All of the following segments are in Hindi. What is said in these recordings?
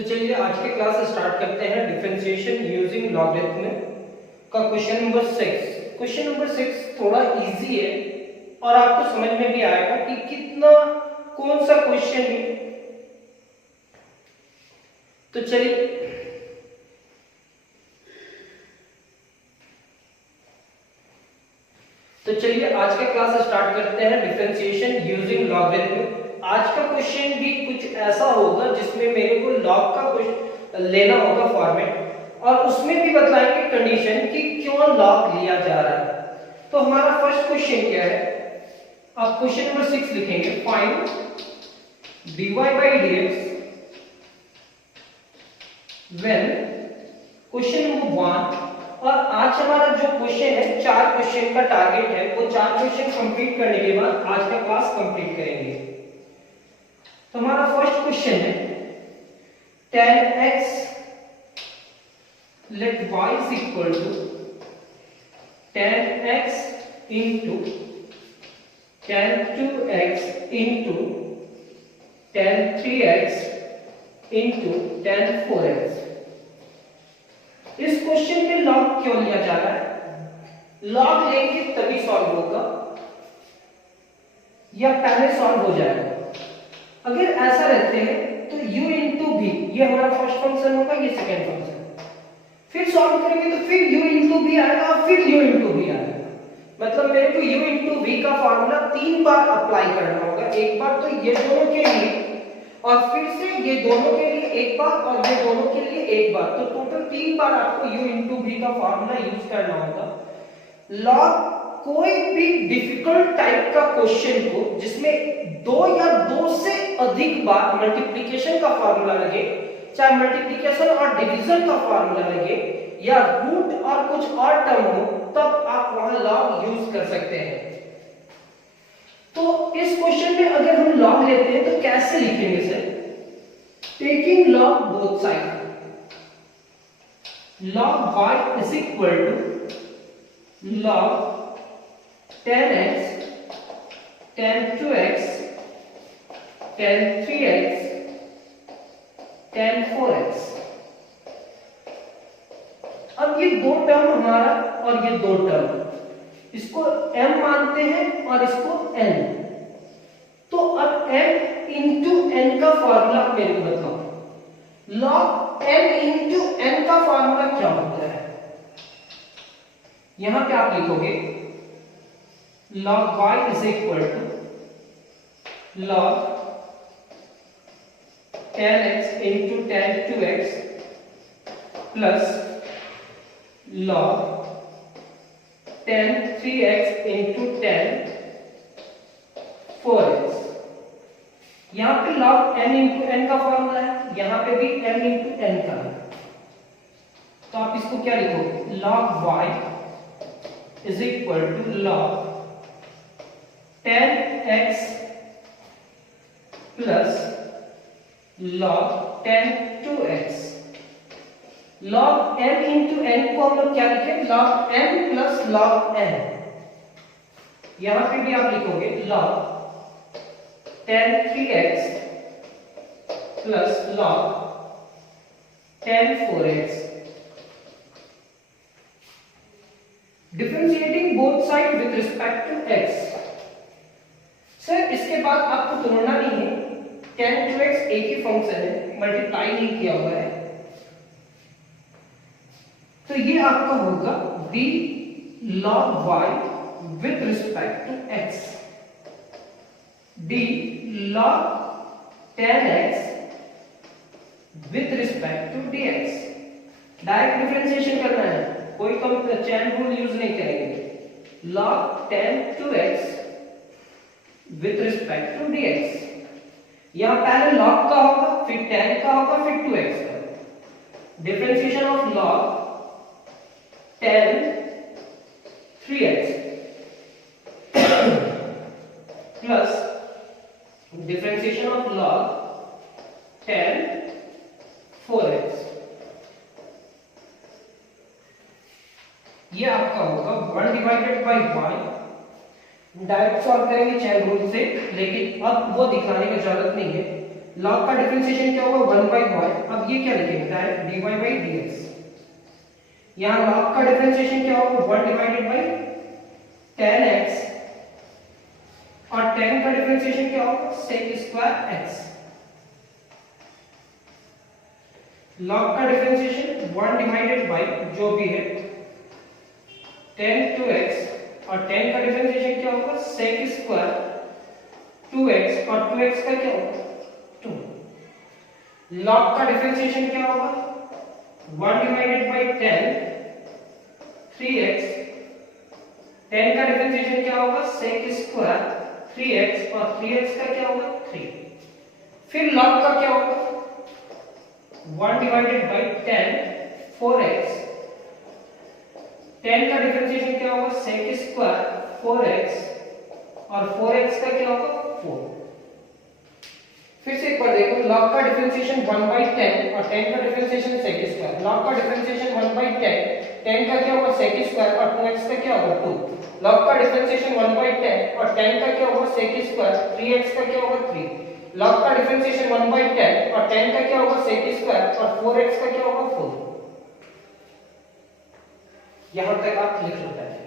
तो चलिए आज की क्लास स्टार्ट करते हैं डिफरेंशिएशन यूजिंग लॉगरिथम का क्वेश्चन नंबर 6। क्वेश्चन नंबर 6 थोड़ा इजी है और आपको समझ में भी आएगा कि कितना कौन सा क्वेश्चन है। तो चलिए आज का क्लास स्टार्ट करते हैं डिफरेंशिएशन यूजिंग लॉगरिथम। आज का क्वेश्चन भी कुछ ऐसा होगा जिसमें मेरे को लॉग का कुछ लेना होगा फॉर्मेट और उसमें भी बतलाएंगे कंडीशन कि क्यों लॉग लिया जा रहा है। तो हमारा फर्स्ट क्वेश्चन क्या है, आप क्वेश्चन नंबर 6 लिखेंगे, find dy by dx when question number 1। और आज हमारा जो क्वेश्चन है 4 क्वेश्चन का टारगेट है, वो 4 क्वेश्चन कंप्लीट करने के बाद आज का क्लास कंप्लीट करेंगे। तो हमारा फर्स्ट क्वेश्चन है tan x let y is equal to tan x into tan 2x into tan 3x into tan 4x। इस क्वेश्चन में लॉग क्यों लिया जा रहा है? लॉग लेंगे तभी सॉल्व होगा या पहले सॉल्व हो जाएगा। अगर ऐसा रहते हैं तो u इंटू v, ये हमारा फर्स्ट फंक्शन होगा, ये सेकेंड फंक्शन, फिर सॉल्व करेंगे तो फिर u इंटू v आएगा, फिर u इंटू v आएगा। मतलब मेरे को u इंटू v का फॉर्मूला 3 बार अप्लाई करना होगा। एक बार तो ये दोनों के लिए और फिर से ये दोनों के लिए एक बार और ये दोनों के लिए एक बार, तो टोटल 3 बार आपको u इंटू v का फॉर्मूला यूज करना होगा। लॉग कोई भी डिफिकल्ट टाइप का क्वेश्चन को जिसमें 2 या 2 से अधिक बार मल्टीप्लिकेशन का फॉर्मूला लगे, चाहे मल्टीप्लिकेशन और डिवीजन का फॉर्मूला लगे या रूट और कुछ और टर्म हो, तब आप वहां लॉग यूज कर सकते हैं। तो इस क्वेश्चन में अगर हम लॉग लेते हैं तो कैसे लिखेंगे sir? Taking log both side, log y is equal to log tan x, tan 2x, tan 3x, tan 4x। अब ये दो टर्म हमारा और ये दो टर्म, इसको m मानते हैं और इसको n। तो अब m इंटू n का फॉर्मूला मेरे को बताओ। log m इंटू n का फॉर्मूला क्या होता है? यहां पे आप लिखोगे log y is equal to log tan x into tan 2x plus log tan 3x into tan 4x। यहां पे log m into n का फॉर्मूला है, यहां पे भी m into n का है, तो आप इसको क्या लिखोगे? log y is equal to log tan x plus log tan 2x। log m into n को हम लोग क्या लिखें? log m plus log n। यहां पे भी आप लिखोगे log tan 3x plus log tan 4x। Differentiating both side with respect to x। Sir इसके बाद आपको तोड़ना नहीं है, tan 2x एक ही फंक्शन है, मल्टीप्लाई नहीं किया हुआ है, तो ये आपका होगा d log y with respect to x, d log tan x with respect to dx। Direct differentiation करना है, कोई चैन रूल यूज नहीं करेंगे। log tan 2x with respect to dx, यहां पहले log का होगा, फिर tan का होगा, फिर 2x का। Differentiation of log tan 3x plus differentiation of log tan 4x, ये आपका होगा 1 divided by y। Direct solve करेंगे चैन रूल से, लेकिन अब वो दिखाने की जरूरत नहीं है। लॉग का डिफरेंशिएशन क्या होगा 1 बाई वाई, अब ये क्या लिखेंगे डायरेक्ट dy बाई dx। यहाँ लॉग का डिफरेंशिएशन क्या होगा 1 डिवाइडेड बाई tan x, और tan का डिफरेंशिएशन क्या होगा sec स्क्वायर x। लॉग का डिफरेंशिएशन 1 डिवाइडेड बाई जो भी है tan 2x, और tan का डिफरेंशिएशन क्या होगा sec स्क्वायर 2x, और 2x का क्या होगा 2। लॉग का डिफरेंशिएशन क्या होगा 1 divided by tan 3x, tan का डिफरेंशिएशन क्या होगा sec स्क्वायर 3x, और 3x का क्या होगा 3। फिर लॉग का क्या होगा 1 divided by tan 4x, tan का डिफरेंशिएशन क्या होगा sec स्क्वायर 4x, और 4x का क्या होगा 4। फिर से एक बार देखो, लॉग का डिफरेंशिएशन 1 बाई 10 और tan का डिफरेंशिएशन sec स्क्वायर। लॉग का डिफरेंशिएशन 1 बाई 10, tan का क्या होगा sec स्क्वायर, और 2x का क्या होगा 2। लॉग का डिफरेंशिएशन 1 बाई 10 और tan का क्या होगा sec स्क्वायर, 3x का क्या होगा 3। लॉग का डिफरेंशिएशन 1 बाई 10 और tan का क्या होगा sec स्क्वायर, और 4x का क्या होगा 4। यहां तक आप लिख लो पहले।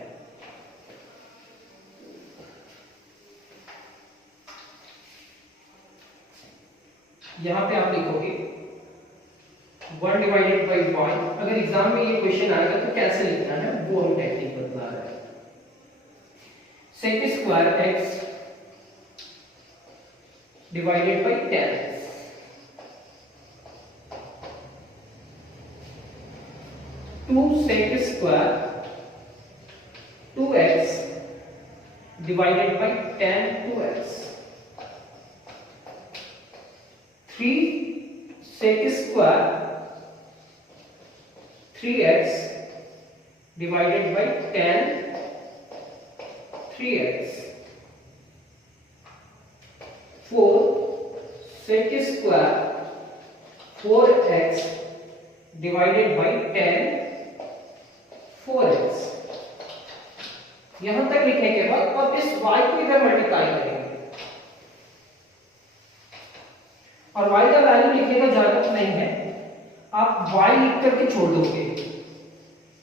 यहां पे आप लिखोगे 1 डिवाइडेड बाई y। अगर एग्जाम में ये क्वेश्चन आएगा तो कैसे लिखना है वो हम टेक्निक बता रहे हैं। sec square x divided by tan x, two sec square 2x divided by tan 2x, 3 sec square 3x divided by tan 3x, 4 sec square 4x divided by tan 4x। यहां तक लिखने के बाद अब इस y को इधर मल्टीप्लाई करेंगे, और y का वैल्यू लिखने का जरूरत नहीं है, आप y लिख करके छोड़ दोगे।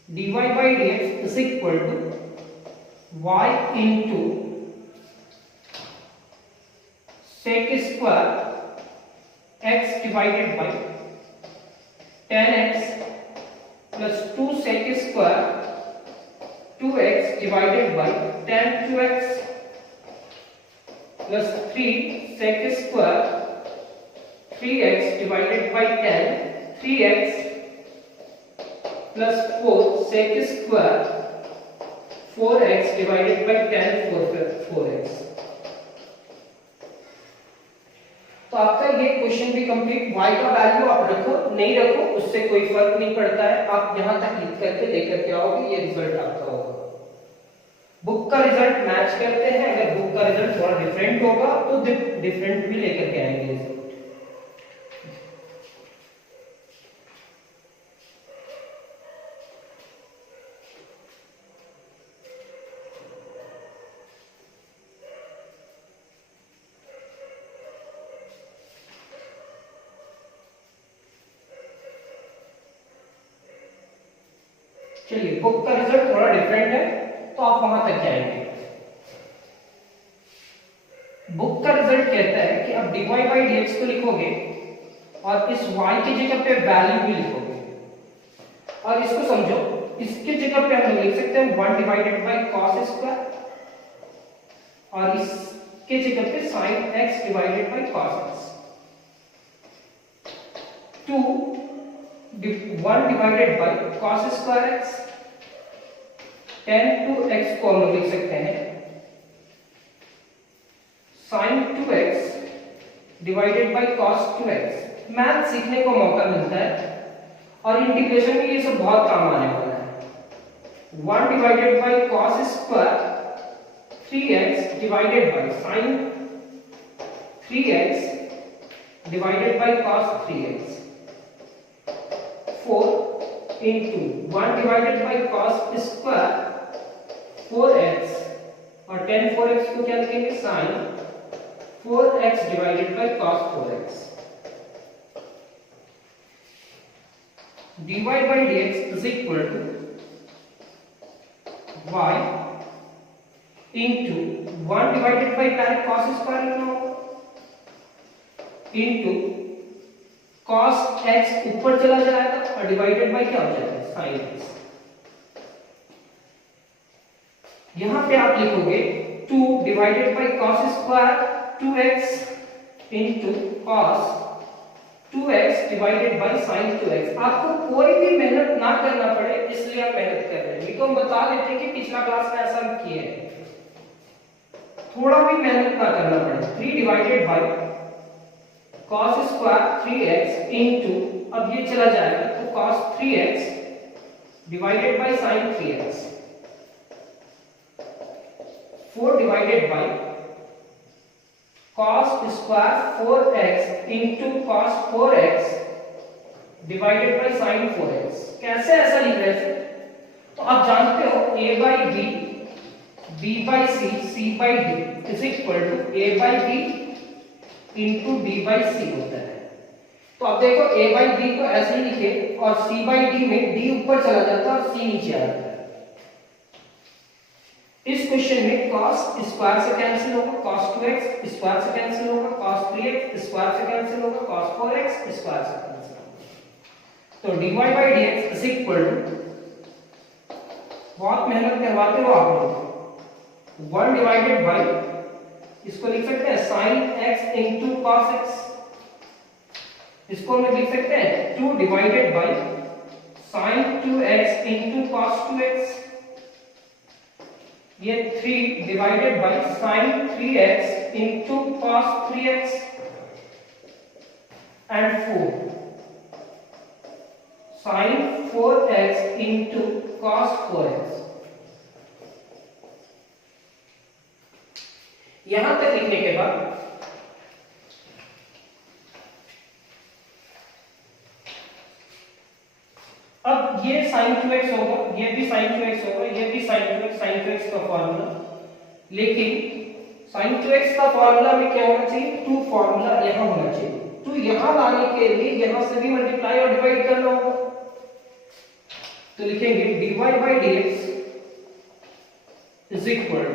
dy बाई dx is equal to y into sec square x divided by tan x plus 2 sec square 2x divided by tan 2x plus 3 sec square 3x divided by tan 3x plus 4 sec square 4x divided by tan 4x। तो आपका ये क्वेश्चन भी कंप्लीट। y का वैल्यू आप रखो नहीं रखो उससे कोई फर्क नहीं पड़ता है, आप यहां तक लिख करके लेकर के आओगे, ये रिजल्ट आपका होगा। बुक का रिजल्ट मैच करते हैं, अगर बुक का रिजल्ट थोड़ा डिफरेंट होगा तो डिफरेंट भी लेकर के आएंगे रिजल्ट। चलिए, बुक का रिजल्ट थोड़ा डिफरेंट है तो आप वहां तक जाएंगे। बुक का रिजल्ट कहता है कि अब dy बाई dx को लिखोगे और इस y की जगह पे वैल्यू भी लिखोगे, और इसको समझो, इसके जगह पे हम लिख सकते हैं 1 डिवाइडेड बाई cos स्क्वायर, और इसके जगह पे sin x divided by cos x, 1 divided by cos square x, tan 2x को हम लोग लिख सकते हैं sin 2x divided by cos 2x। Math सीखने को मौका मिलता है और इंटीग्रेशन में ये सब बहुत काम आने वाला है। 1 divided by cos square 3x divided by sin 3x divided by cos 3x, 4 into 1 divided by cos square 4x, और tan 4x को क्या लिखेंगे sin 4x divided by cos 4x। dy by dx is equal to y into 1 divided by पहले cos स्क्वायर लिखना होगा into cos x ऊपर चला जाएगा और डिवाइडेड बाय क्या हो जाएगा sin x। यहां पे आप लिखोगे 2 divided by cos square 2x into cos 2x divided by sin 2x। आपको कोई भी मेहनत ना करना पड़े इसलिए आप मेहनत कर रहे हैं, नहीं तो हम बता देते कि पिछला क्लास में ऐसा किए हैं। थोड़ा भी मेहनत ना करना पड़े। 3 divided by cos square 3x into, अब ये चला जाएगा तो cos 3x divided by sin 3x। 4 divided by cos square 4x into cos 4x divided by sin 4x। कैसे ऐसा लिख रहे हैं? तो आप जानते हो a by b, b by c, c by d is equal to a by b into d by c होता है। तो अब देखो a by b को ऐसे ही लिखे और c by d में d ऊपर चला जाता है और c नीचे आ जाता है। इस क्वेश्चन में cos स्क्वायर से कैंसिल होगा, cos 2x स्क्वायर से कैंसिल होगा, cos 3x स्क्वायर से कैंसिल होगा, cos 4x स्क्वायर से कैंसिल होगा। तो dy by dx is equal to, बहुत मेहनत करवाते हो आप लोग, 1 डिवाइडेड बाय, इसको लिख सकते हैं sin x into cos x, इसको हम लिख सकते हैं 2 divided by sin 2x into cos 2x, ये 3 divided by sin 3x into cos 3x and 4 sin 4x into cos 4x। यहां तक लिखने के बाद अब ये sin 2x होगा, ये भी sin 2x होगा, ये भी sin 2x का फॉर्मूला, लेकिन sin 2x का फॉर्मूला में क्या होना चाहिए? 2 फॉर्मूला यहां होना चाहिए। तो यहां लाने के लिए यहां से भी मल्टीप्लाई और डिवाइड करना होगा। तो लिखेंगे dy by dx is equal to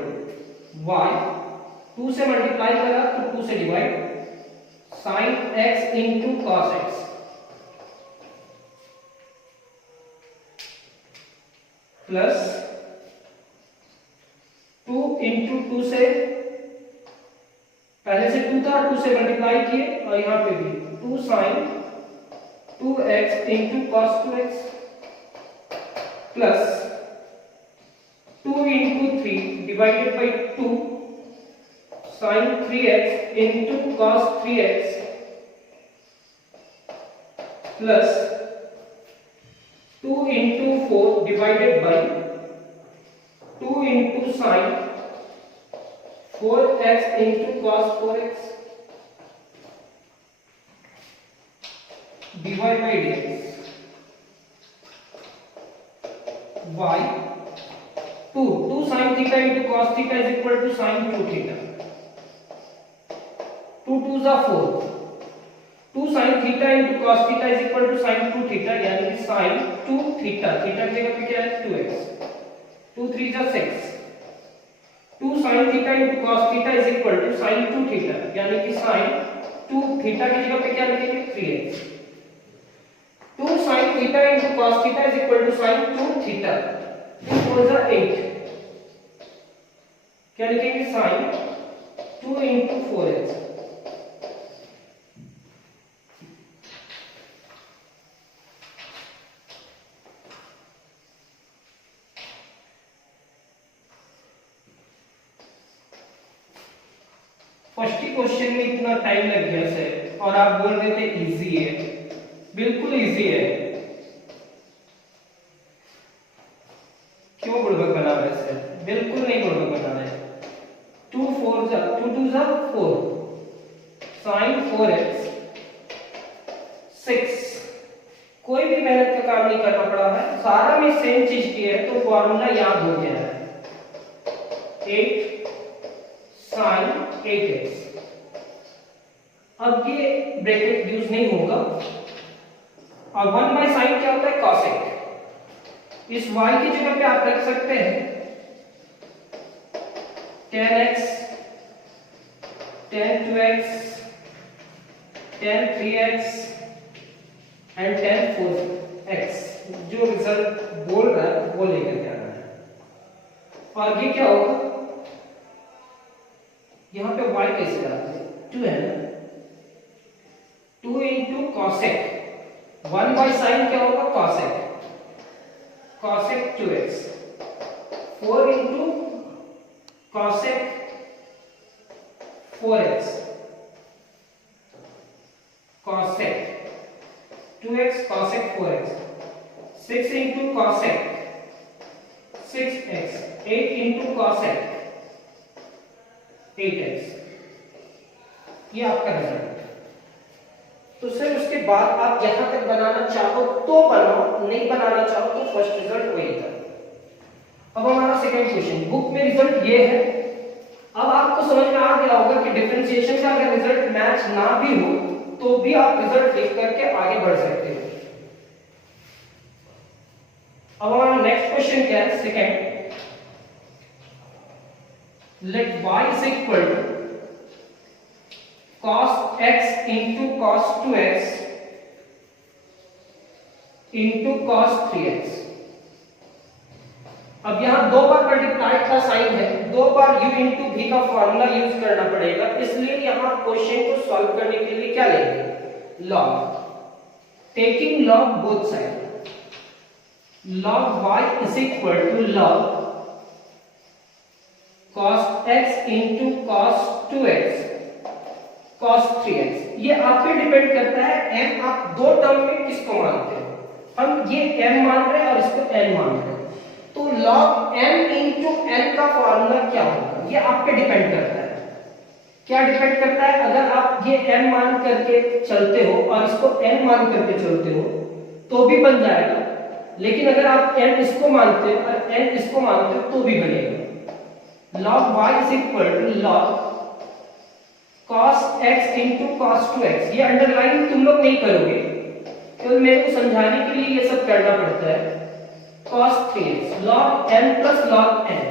y, 2 से मल्टीप्लाई करा तो 2 से divide, sin x into cos x plus 2 into 2 से, पहले से 2 था, 2 से मल्टीप्लाई किए और यहां पे भी 2 sin 2x into cos 2x plus 2 into 3 divided by 2 sin 3x into cos 3x plus 2 into 4 divided by 2 into sin 4x into cos 4x dy by dx y 2 sin theta into cos theta is equal to sin 2 theta, 2 2s are 4, 2 sin theta into cos theta is equal to sin 2 theta, यानी कि sin 2 theta, theta की जगह पे क्या है 2x, 2 3s are 6, 2 sin theta into cos theta is equal to sin 2 theta, यानी कि sin 2 theta की जगह पे क्या लिखेंगे 3x, 2 sin theta into cos theta is equal to sin 2 theta, 2 4s are 8, क्या लिखेंगे sin 2 into 4x। फर्स्ट ही क्वेश्चन में इतना टाइम लग गया सर, और आप बोल रहे थे इजी है। बिल्कुल इजी है, क्यों बुड़बक बना रहे सर? बिल्कुल नहीं बुड़बक बना रहे। 2 4 जा 2 2 जा 4 sin 4x 6, कोई भी मेहनत का काम नहीं करना पड़ा है, सारा में सेम चीज की है, तो फॉर्मूला याद हो गया है। 8 sin 8x, अब ये ब्रैकेट यूज नहीं होगा, और 1 बाई साइन क्या होता है? कॉसेक। इस y की जगह पे आप रख सकते हैं tan x, tan 2x, tan 3x and tan 4x। जो रिजल्ट बोल रहा है वो लेकर के आना है। और ये क्या होगा? यहाँ पे y कैसे डालते हैं? 2 है ना, 2 इंटू कॉसेक। 1 बाई साइन क्या होगा? Cosec, cosec 2x। 4 into cosec 4x, cosec 2x cosec 4x। 6 into cosec 6x। 8 into cosec 8x। ये आपका रिजल्ट है। तो सर उसके बाद आप यहां तक बनाना चाहो तो बनाओ, नहीं बनाना चाहो तो फर्स्ट रिजल्ट वही था। अब हमारा सेकंड क्वेश्चन, बुक में रिजल्ट ये है। अब आपको समझ में आ गया होगा कि डिफरेंशिएशन का अगर रिजल्ट मैच ना भी हो तो भी आप रिजल्ट लिख करके आगे बढ़ सकते हो। अब हमारा नेक्स्ट क्वेश्चन क्या है? Second, let y is equal to cos x into cos 2x into cos 3x। अब यहां दो बार मल्टीप्लाई का साइन है, दो बार u into v का फॉर्मूला यूज करना पड़ेगा, इसलिए यहां क्वेश्चन को सॉल्व करने के लिए क्या लेंगे? log, taking log both side. log y is equal to log cos x into cos 2x cos 3x। ये आप पे डिपेंड करता है m आप दो टर्म में किसको मानते हैं। हम ये m मान रहे हैं और इसको n मान रहे हैं, तो log m into n का फॉर्मूला क्या होगा? ये आप पे डिपेंड करता है। क्या डिपेंड करता है? अगर आप ये m मान करके चलते हो और इसको n मान करके चलते हो तो भी बन जाएगा, लेकिन अगर आप n इसको मानते हो और n इसको मानते हो तो भी बनेगा। log y is equal to log cos x into cos 2x। ये अंडरलाइन तुम लोग नहीं करोगे, केवल मेरे को समझाने के लिए ये सब करना पड़ता है। cos 3x log n plus log n।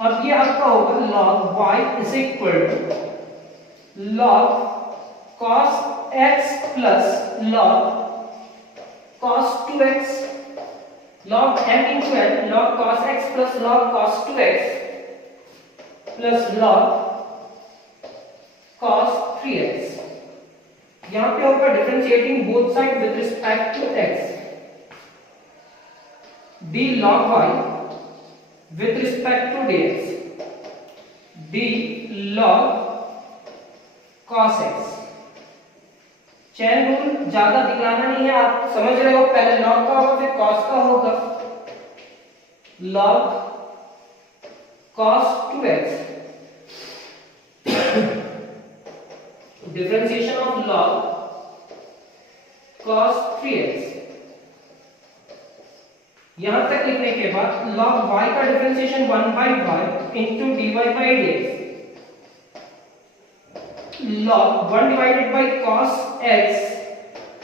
अब ये आपका होगा log y is equal to log cos x plus log cos 2x। log m into n, log cos x plus log cos 2x plus log cos 3x। यहां पे होगा differentiating both side with respect to x, d log y with respect to dx, d log cos x। Chain rule ज्यादा दिखाना नहीं है, आप समझ रहे हो। पहले log का होगा फिर cos का होगा। log cos 2x, differentiation of log cos 3x। यहां तक लिखने के बाद log y का differentiation 1 by y into dy by dx। log 1 divided by cos x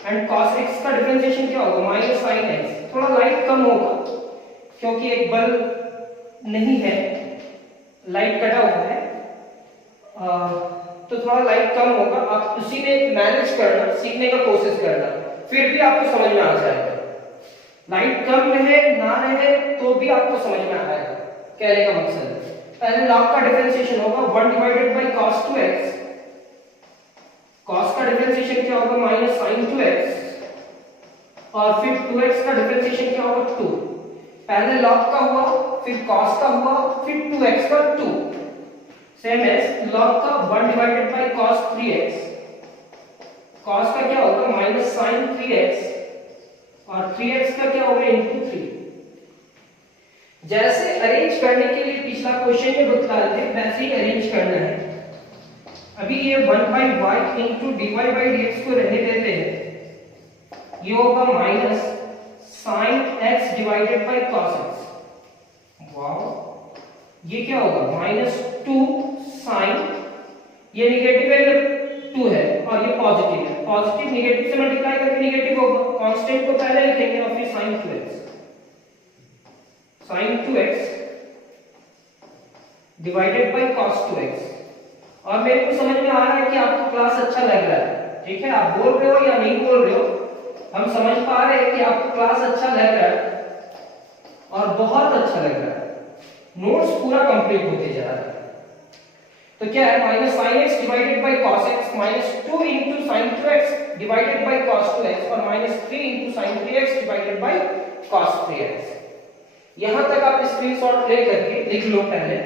and cos x का डिफरेंशिएशन क्या होगा? Minus sin x। थोड़ा लाइट कम होगा क्योंकि एक बल्ब नहीं है, लाइट कटा हुआ है, तो थोड़ा लाइट कम होगा। आप उसी में मैनेज करना, सीखने का कोशिश करना, फिर भी आपको समझ में आ जाएगा। लाइट कम रहे ना रहे तो भी आपको समझ में आएगा। कहने का मकसद पहले log का डिफरेंशिएशन होगा 1 divided by cos 2x। cos का डिफरेंशिएशन क्या होगा? Minus sin 2x। और फिर 2x का डिफरेंशिएशन क्या होगा? 2। पहले log का हुआ, फिर cos का हुआ, फिर 2x का 2। सेम एज log का 1 divided by cos 3x। cos का क्या होगा? माइनस sin 3x और 3x का क्या होगा? इनटू 3। जैसे अरेंज करने के लिए पिछला क्वेश्चन में बता थे वैसे ही अरेंज करना है। अभी ये 1 by y into dy by dx को रहने देते हैं। ये होगा minus sin x divided by cos x। Wow, ये क्या होगा? माइनस 2 sin, ये निगेटिव है 2 है और ये पॉजिटिव है पॉजिटिव नेगेटिव से मल्टीप्लाई करके नेगेटिव होगा, कांस्टेंट को पहले लिखेंगे और फिर sin 2x, sin 2x divided by cos 2x। और मेरे को समझ में आ रहा है कि आपको क्लास अच्छा लग रहा है, ठीक है, आप बोल रहे हो या नहीं बोल रहे हो, हम समझ पा रहे हैं कि आपको क्लास अच्छा लग रहा है और बहुत अच्छा लग रहा है, नोट्स पूरा कंप्लीट होते जा रहा है। तो क्या है, minus sine x divided by cos x minus 2 into sine 2x divided by cos 2x और minus 3 into sine 3x divided by cos 3x। यहां तक आप स्क्रीनशॉट ले करके लिख लो पहले।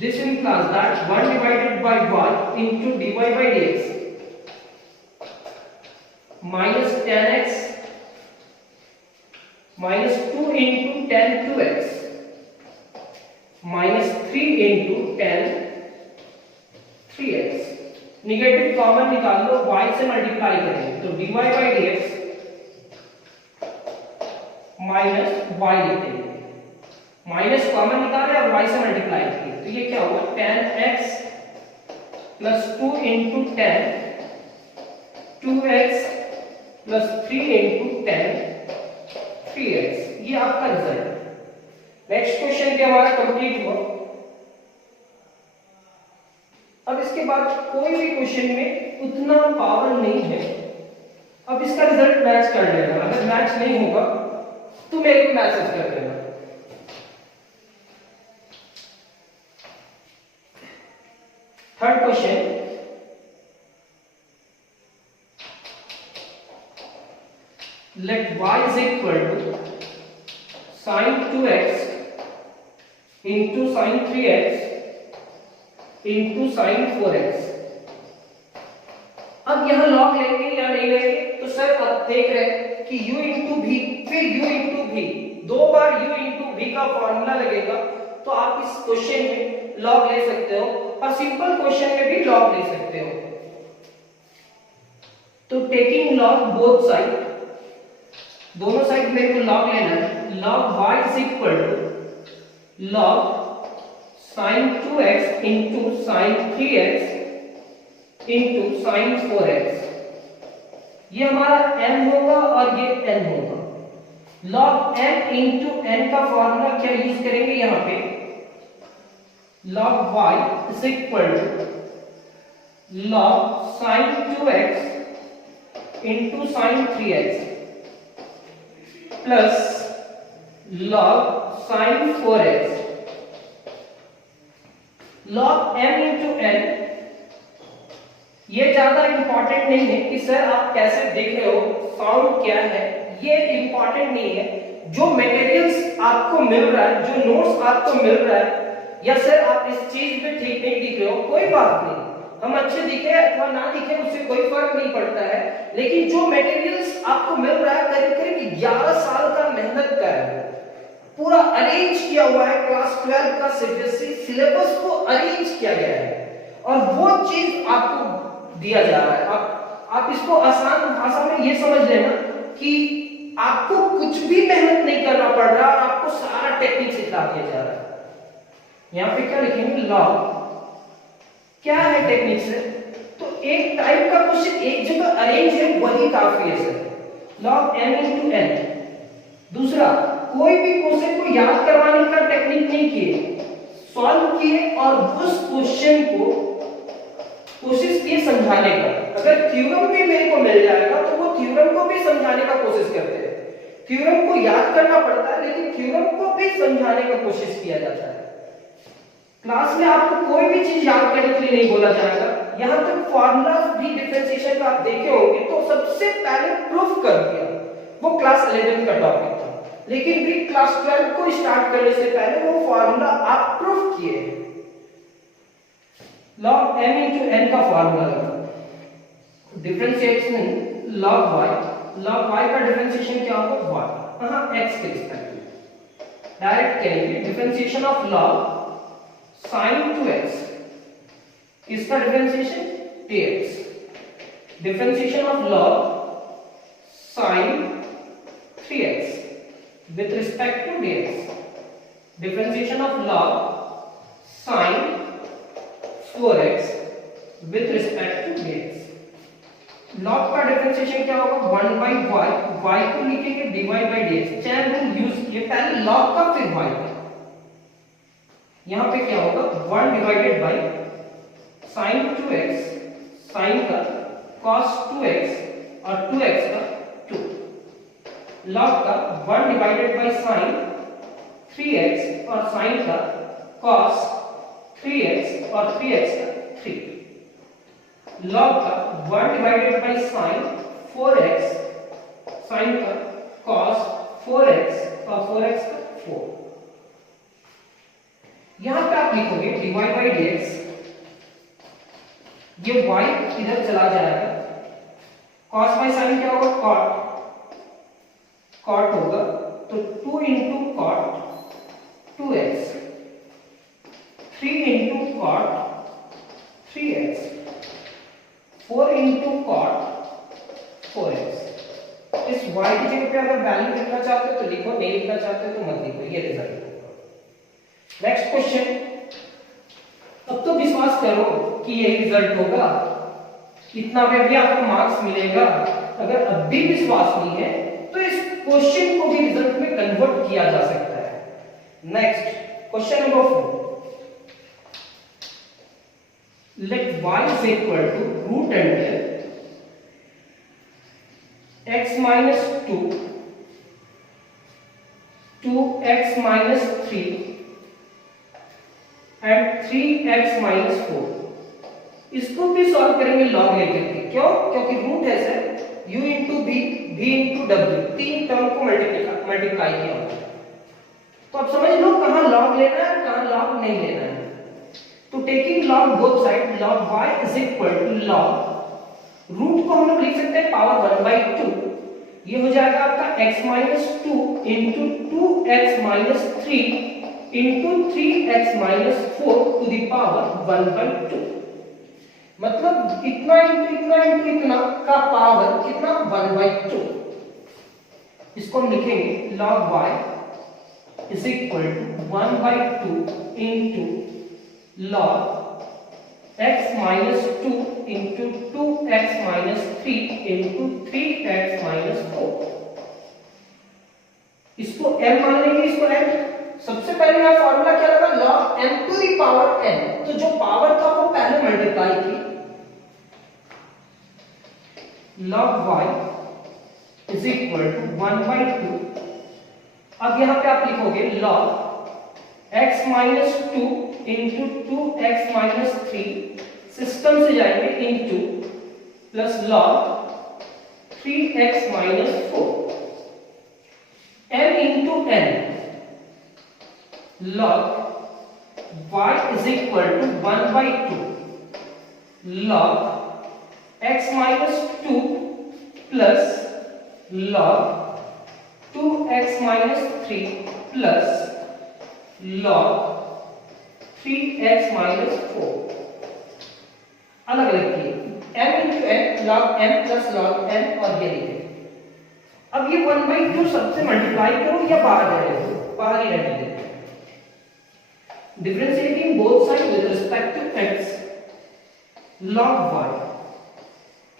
This implies that 1 divided by y into dy by dx minus 10x minus 2 into tan 2x minus 3 into tan 3x। Negative common निकाल लो, y से मल्टीप्लाई करेंगे तो dy by dx minus y लिखेंगे, माइनस कॉमन निकाले और y से मल्टीप्लाई किए तो ये क्या होगा, tan x plus 2 into tan 2x plus 3 into tan 3x। ये आपका रिजल्ट है। नेक्स्ट क्वेश्चन भी हमारा कंप्लीट हुआ। अब इसके बाद कोई भी क्वेश्चन में उतना पावर नहीं है, अब इसका रिजल्ट मैच कर लेना, अगर मैच नहीं होगा तो मेरे को मैसेज कर देना। Third question, let y is equal to sin 2x into sin 3x into sin 4x। अब यहां लॉग लेंगे या नहीं लेंगे, तो सर आप देख रहे हैं कि u इंटू भी फिर u इंटू भी, दो बार u इंटू भी का फॉर्मूला लगेगा, तो आप इस क्वेश्चन में लॉग ले सकते हो और सिंपल क्वेश्चन में भी लॉग ले सकते हो। तो टेकिंग लॉग बोथ साइड, दोनों साइड मेरे को लॉग लेना है। Log y is equal to log sin 2x into sin 3x into sin 4x। ये हमारा m होगा और ये n होगा। लॉग m इंटू n का फॉर्मूला क्या यूज करेंगे यहाँ पे, log y is equal to log sin 2x into sin 3x plus log sin 4x। log m into n ये ज्यादा इंपॉर्टेंट नहीं है कि सर आप कैसे देख रहे हो, साउंड क्या है, ये इंपॉर्टेंट नहीं है। जो मटेरियल्स आपको मिल रहा है, जो नोट्स आपको मिल रहा है, या सर आप इस चीज में ठीक नहीं दिख रहे हो, कोई बात नहीं, हम अच्छे दिखे अथवा ना दिखे उससे कोई फर्क नहीं पड़ता है। लेकिन जो मटेरियल्स आपको मिल रहा है करीब करीब 11 साल का मेहनत का है, पूरा अरेंज किया हुआ है, क्लास 12 का सीबीएसई सिलेबस को अरेंज किया गया है और वो चीज आपको दिया जा रहा है। आप इसको आसान भाषा में ये समझ लेना कि आपको कुछ भी मेहनत नहीं करना पड़ रहा और आपको सारा टेक्निक सिखा दिया जा रहा है। यहां पे क्या लिखेंगे, लॉग क्या है टेक्निक से, तो एक टाइप का क्वेश्चन एक जगह अरेंज है वही काफी है sir, log m into n। दूसरा, कोई भी क्वेश्चन को याद करवाने का टेक्निक नहीं किए, सॉल्व किए और उस क्वेश्चन को कोशिश किए समझाने का। अगर थ्योरम भी मेरे को मिल जाएगा तो वो थ्योरम को भी समझाने का कोशिश करते हैं। थ्योरम को याद करना पड़ता है लेकिन थ्योरम को भी समझाने का कोशिश किया जाता है। क्लास में आपको कोई भी चीज याद करने के लिए नहीं बोला जाएगा। यहां तक फॉर्मूला भी डिफरेंशिएशन का आप देखे होंगे तो सबसे पहले प्रूफ कर दिया, वो क्लास 11 का टॉपिक था, लेकिन भी क्लास 12 को स्टार्ट करने से पहले वो फॉर्मूला आप प्रूफ किए। log m into n का फॉर्मूला लगा, डिफरेंशिएशन log y का डिफरेंशिएशन क्या होगा, y हां x के रिस्पेक्ट में डायरेक्ट करेंगे। Differentiation of log sin 2x, इसका differentiation dx, differentiation of log sin 3x with respect to dx, differentiation of log sin 4x with respect to dx। log का डिफरेंशिएशन क्या होगा 1 by y, y को लिखेंगे dy by dx। Chain rule use किए, पहले log का फिर y का। यहां पे क्या होगा 1 divided by sin 2x, sin का cos 2x और 2x का 2, log का 1 डिवाइडेड बाय sin 3x और sin का cos 3x और 3x का 3, log का 1 divided by sin 4x, sin का cos 4x और 4x का 4। यहां पे आप लिखोगे dy by dx, ये y इधर चला जाएगा, cos by sin क्या होगा cot होगा, तो 2 into cot 2x, 3 into cot 3x, 4 into cot 4x। इस y की जगह पे अगर वैल्यू लिखना चाहते हो तो लिखो, नहीं लिखना चाहते हो तो मत लिखो, ये रिजल्ट होगा। नेक्स्ट क्वेश्चन, अब तो विश्वास करो कि यही रिजल्ट होगा, इतना में भी आपको मार्क्स मिलेगा। अगर अब भी विश्वास नहीं है तो इस क्वेश्चन को भी रिजल्ट में कन्वर्ट किया जा सकता है। नेक्स्ट क्वेश्चन नंबर 4, लेट y is equal to root under x minus 2 2x minus 3 and 3x minus 4। इसको भी सॉल्व करेंगे लॉग लेकर के। क्यों? क्योंकि रूट है sir u into b, v into w, तीन टर्म को मल्टीप्लाई किया होगा। तो अब समझ लो कहां लॉग लेना है, कहां लॉग नहीं लेना है। तो taking log both side, log y is equal to log root को हम लोग लिख सकते हैं पावर 1 by 2, ये हो जाएगा आपका x minus 2 into 2x minus 3 into 3x minus 4 to the power 1 by 2। मतलब इतना इंटू इतना इंटू इतना का पावर कितना 1 by 2। इसको हम लिखेंगे log y is equal to 1 by 2 into log x minus 2 into 2x minus 3 into 3x minus 4। इसको m मान लेंगे, इसको m। सबसे पहले यहाँ फॉर्मूला क्या लगा log m to the power n, तो जो पावर था वो पहले मल्टीप्लाई की, log y is equal to 1 by 2। अब यहाँ पे आप लिखोगे log x minus 2 into 2x minus 3, system से जाएंगे into plus log 3x minus 4 m into n, log y is equal to 1 by 2 log x minus 2 plus log 2x minus 3 plus log 3x minus 4। अलग अलग किए, m into n log m plus log n और ये लिखे। अब ये 1 by 2 सबसे मल्टीप्लाई करो या बाहर रहे हो, बाहर ही रहने देते हैं। Differentiating both side with respect to x, log y,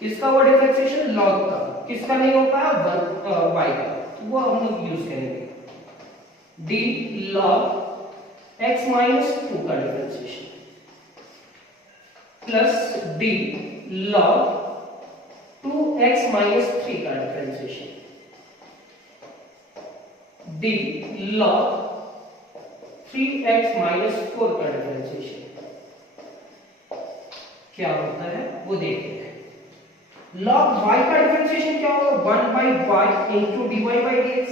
किसका वो डिफरेंशिएशन log का, किसका नहीं हो पाया y का, वो हम लोग यूज करेंगे d log x minus 2 का differentiation plus d log 2x minus 3 का differentiation, d log 3x minus 4 का डिफरेंशिएशन। क्या होता है वो देखते हैं। log y का डिफरेंशिएशन क्या होगा 1 by y into dy by dx।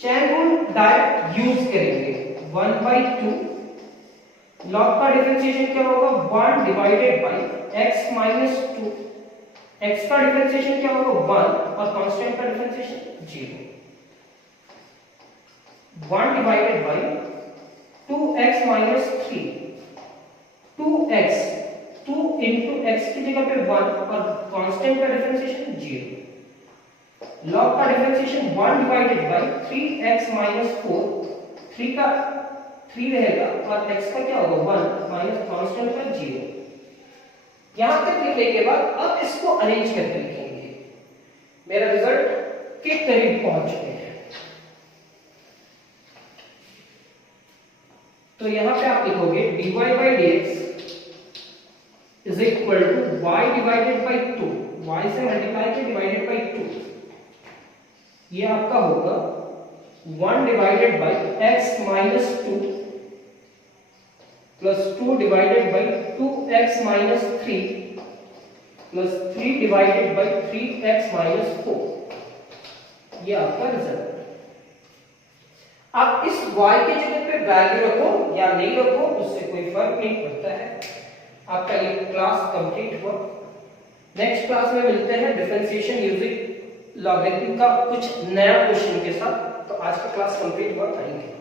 Chain rule direct use करेंगे 1 by 2, log का डिफरेंशिएशन क्या होगा 1 divided by x minus 2, x का डिफरेंशिएशन क्या होगा 1 और कांस्टेंट का differentiation 0, 1 divided by 2x minus 3, 2x 2 into x की जगह पे 1 और कांस्टेंट का डिफरेंशिएशन 0, log का differentiation 1 divided by 3x minus 4, 3 का 3 रहेगा और x का क्या होगा 1 माइनस कांस्टेंट का 0। यहां तक लिखने के बाद अब इसको अरेंज करके लिखेंगे। मेरा रिजल्ट के करीब पहुंच चुके हैं। तो यहां पे आप लिखोगे dy by dx is equal to y divided by 2, y से मल्टीप्लाई के डिवाइडेड बाई 2, ये आपका होगा 1 divided by x minus 2 plus 2 divided by 2x minus 3 plus 3 divided by 3x minus 4, ये आपका रिजल्ट। आप इस y के जगह पे वैल्यू रखो या नहीं रखो उससे कोई फर्क नहीं पड़ता है। आपका ये क्लास कंप्लीट हुआ। नेक्स्ट क्लास में मिलते हैं डिफरेंशिएशन यूजिंग लॉगरिथम का कुछ नया क्वेश्चन के साथ। तो आज का क्लास कंप्लीट हुआ। Thank you.